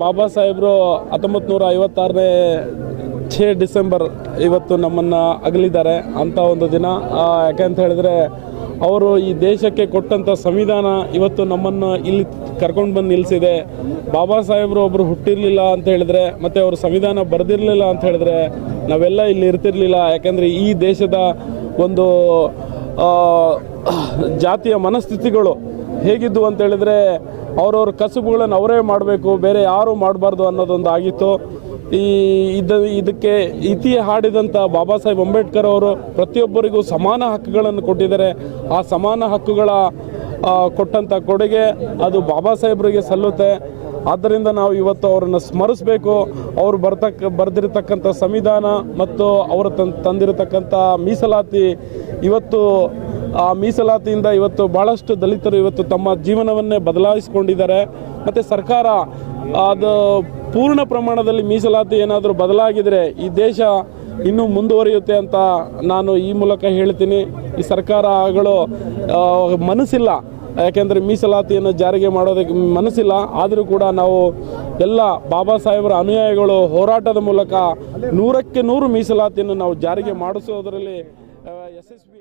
ಬಾಬಾ ಸಾಹೇಬರು 1956ನೇ 6 ಡಿಸೆಂಬರ್ ಇವತ್ತು ನಮ್ಮನ್ನು ಅಗಲಿದ್ದಾರೆ ಅಂಥ ಒಂದು ದಿನ. ಯಾಕೆಂತ ಹೇಳಿದ್ರೆ ಅವರು ಈ ದೇಶಕ್ಕೆ ಕೊಟ್ಟಂಥ ಸಂವಿಧಾನ ಇವತ್ತು ನಮ್ಮನ್ನು ಇಲ್ಲಿ ಕರ್ಕೊಂಡು ಬಂದು ನಿಲ್ಲಿಸಿದೆ. ಬಾಬಾ ಸಾಹೇಬರು ಒಬ್ಬರು ಹುಟ್ಟಿರಲಿಲ್ಲ ಅಂತ ಹೇಳಿದ್ರೆ ಮತ್ತು ಅವರು ಸಂವಿಧಾನ ಬರೆದಿರಲಿಲ್ಲ ಅಂತ ಹೇಳಿದ್ರೆ ನಾವೆಲ್ಲ ಇಲ್ಲಿ ಇರ್ತಿರಲಿಲ್ಲ. ಯಾಕೆಂದರೆ ಈ ದೇಶದ ಒಂದು ಜಾತಿಯ ಮನಸ್ಥಿತಿಗಳು ಹೇಗಿದ್ದು ಅಂತ ಹೇಳಿದ್ರೆ ಅವ್ರವ್ರ ಕಸುಬುಗಳನ್ನು ಅವರೇ ಮಾಡಬೇಕು, ಬೇರೆ ಯಾರೂ ಮಾಡಬಾರ್ದು ಅನ್ನೋದೊಂದು ಆಗಿತ್ತು. ಇದಕ್ಕೆ ಇತಿ ಹಾಡಿದಂಥ ಬಾಬಾ ಸಾಹೇಬ್ ಅಂಬೇಡ್ಕರ್ ಅವರು ಪ್ರತಿಯೊಬ್ಬರಿಗೂ ಸಮಾನ ಹಕ್ಕುಗಳನ್ನು ಕೊಟ್ಟಿದ್ದಾರೆ. ಆ ಸಮಾನ ಹಕ್ಕುಗಳ ಕೊಟ್ಟಂಥ ಕೊಡುಗೆ ಅದು ಬಾಬಾ ಸಾಹೇಬರಿಗೆ ಸಲ್ಲುತ್ತೆ. ಆದ್ದರಿಂದ ನಾವು ಇವತ್ತು ಅವರನ್ನು ಸ್ಮರಿಸಬೇಕು. ಅವರು ಬರೆದಿರತಕ್ಕಂಥ ಸಂವಿಧಾನ ಮತ್ತು ಅವರು ತಂದಿರತಕ್ಕಂಥ ಮೀಸಲಾತಿ, ಇವತ್ತು ಆ ಮೀಸಲಾತಿಯಿಂದ ಇವತ್ತು ಭಾಳಷ್ಟು ದಲಿತರು ಇವತ್ತು ತಮ್ಮ ಜೀವನವನ್ನೇ ಬದಲಾಯಿಸಿಕೊಂಡಿದ್ದಾರೆ. ಮತ್ತು ಸರ್ಕಾರ ಅದು ಪೂರ್ಣ ಪ್ರಮಾಣದಲ್ಲಿ ಮೀಸಲಾತಿ ಏನಾದರೂ ಬದಲಾಗಿದರೆ ಈ ದೇಶ ಇನ್ನೂ ಮುಂದುವರಿಯುತ್ತೆ ಅಂತ ನಾನು ಈ ಮೂಲಕ ಹೇಳ್ತೀನಿ. ಈ ಸರ್ಕಾರಗಳು ಮನಸ್ಸಿಲ್ಲ, ಯಾಕೆಂದರೆ ಮೀಸಲಾತಿಯನ್ನು ಜಾರಿಗೆ ಮಾಡೋದಕ್ಕೆ ಮನಸ್ಸಿಲ್ಲ. ಆದರೂ ಕೂಡ ನಾವು ಎಲ್ಲ ಬಾಬಾ ಸಾಹೇಬರ ಅನುಯಾಯಿಗಳು ಹೋರಾಟದ ಮೂಲಕ 100ಕ್ಕೆ 100 ಮೀಸಲಾತಿಯನ್ನು ನಾವು ಜಾರಿಗೆ ಮಾಡಿಸೋದರಲ್ಲಿ ಯಶಸ್ವಿ